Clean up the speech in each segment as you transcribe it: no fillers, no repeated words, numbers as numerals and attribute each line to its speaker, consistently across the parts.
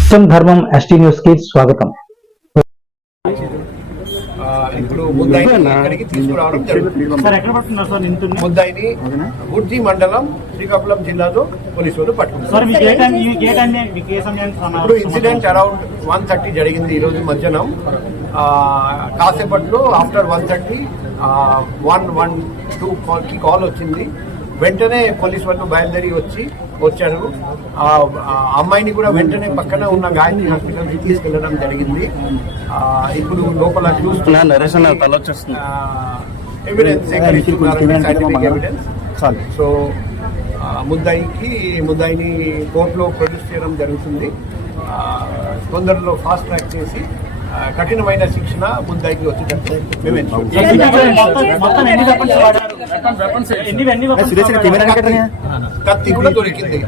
Speaker 1: సత్యం ధర్మం ST news కి స్వాగతం.
Speaker 2: ఇప్పుడు ముద్దాయిని ఇక్కడికి తీసుకురావడం జరుగుతుంది. ముద్దాయిని గుడ్జి మండలం శ్రీకాకుళం జిల్లాలో పోలీసులు పట్టుకున్నారు. ఇప్పుడు ఇన్సిడెంట్ అరౌండ్ 1:30 జరిగింది ఈ రోజు మధ్యాహ్నం. కాసేపట్లో ఆఫ్టర్ 1:30 112 కాల్ వచ్చింది. వెంటనే పోలీసు వాళ్ళు బయలుదేరి వచ్చారు. అమ్మాయిని కూడా వెంటనే పక్కన ఉన్న గాయత్రి హాస్పిటల్కి తీసుకెళ్లడం జరిగింది. ఇప్పుడు లోపల ఎవిడెన్స్ ఎవిడెన్స్. సో ముద్దాయిని కోర్టులో ప్రొడ్యూస్ చేయడం జరుగుతుంది. తొందరలో ఫాస్ట్ ట్రాక్ చేసి కఠినమైన శిక్షణ ముద్దాయికి వచ్చేటట్టు కత్తి కూడా దొరికింది.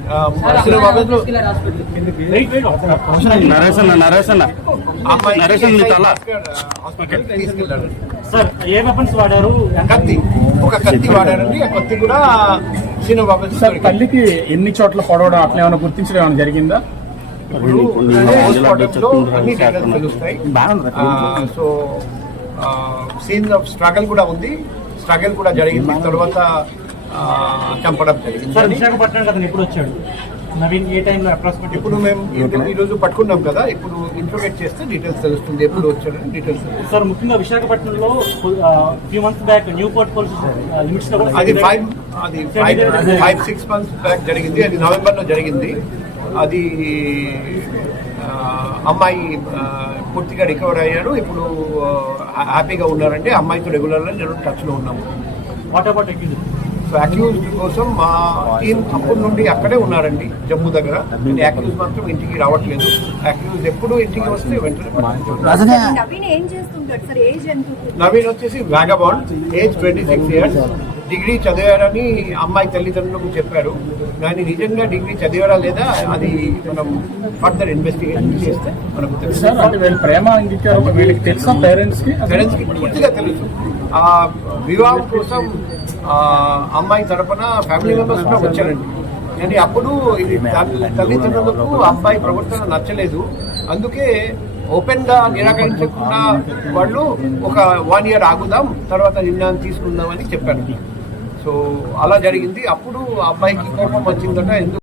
Speaker 2: కత్తి ఒక కత్తి వాడారండి. ఆ కత్తి కూడా శ్రీనివాబాబు
Speaker 3: తల్లికి ఎన్ని చోట్ల పొడవడం అట్లా ఏమైనా గుర్తించడం ఏమైనా జరిగిందా?
Speaker 2: తెలుస్తాయి. సో సీన్ ఆఫ్ స్ట్రగల్ కూడా ఉంది. స్ట్రగల్ కూడా జరిగింది. తర్వాత చంపడం జరిగింది. ఇప్పుడు మేము ఈరోజు పట్టుకున్నాం కదా. ఇప్పుడు ఇంట్రోగేట్ చేస్తే డీటెయిల్స్ తెలుస్తుంది. ఎప్పుడు వచ్చాడని డీటెయిల్స్.
Speaker 4: సార్, ముఖ్యంగా విశాఖపట్నంలో few months back new port police limits
Speaker 2: అది 5-6 months బ్యాక్ జరిగింది. అది నవంబర్లో జరిగింది. అది అమ్మాయి పూర్తిగా రికవర్ అయ్యారు. ఇప్పుడు హ్యాపీగా ఉన్నారంటే అమ్మాయితో రెగ్యులర్గా నేను టచ్లో ఉన్నాము. సో అక్యూజ్డ్ కోసం మా టీం అప్పటి నుండి అక్కడే ఉన్నారండి, జమ్మూ దగ్గర. అక్యూజ్ మాత్రం ఇంటికి రావట్లేదు. అక్యూజ్ ఎప్పుడు ఇంటికి వస్తే వెంటనే. నవీన్ వచ్చేసి వ్యాగబాండ్, ఏజ్ 26 years. డిగ్రీ చదివారని అమ్మాయి తల్లిదండ్రులకు చెప్పారు. కానీ నిజంగా డిగ్రీ చదివారా లేదా అది మనం ఫర్దర్ ఇన్వెస్టిగేషన్ చేస్తే మనకు తెలుసు. పేరెంట్స్ కి పూర్తిగా తెలుసు. ఆ వివాహం కోసం అమ్మాయి తరపున ఫ్యామిలీ మెంబర్స్ కూడా వచ్చారండి. కానీ అప్పుడు ఇది తల్లిదండ్రులకు అబ్బాయి ప్రవర్తన నచ్చలేదు. అందుకే ఓపెన్ గా నిరాకరించకుండా వాళ్ళు ఒక 1 year ఆగుదాం, తర్వాత నిర్ణయం తీసుకుందాం అని చెప్పారు. సో అలా జరిగింది. అప్పుడు అబ్బాయికి కోపం వచ్చిందట. ఎందుకు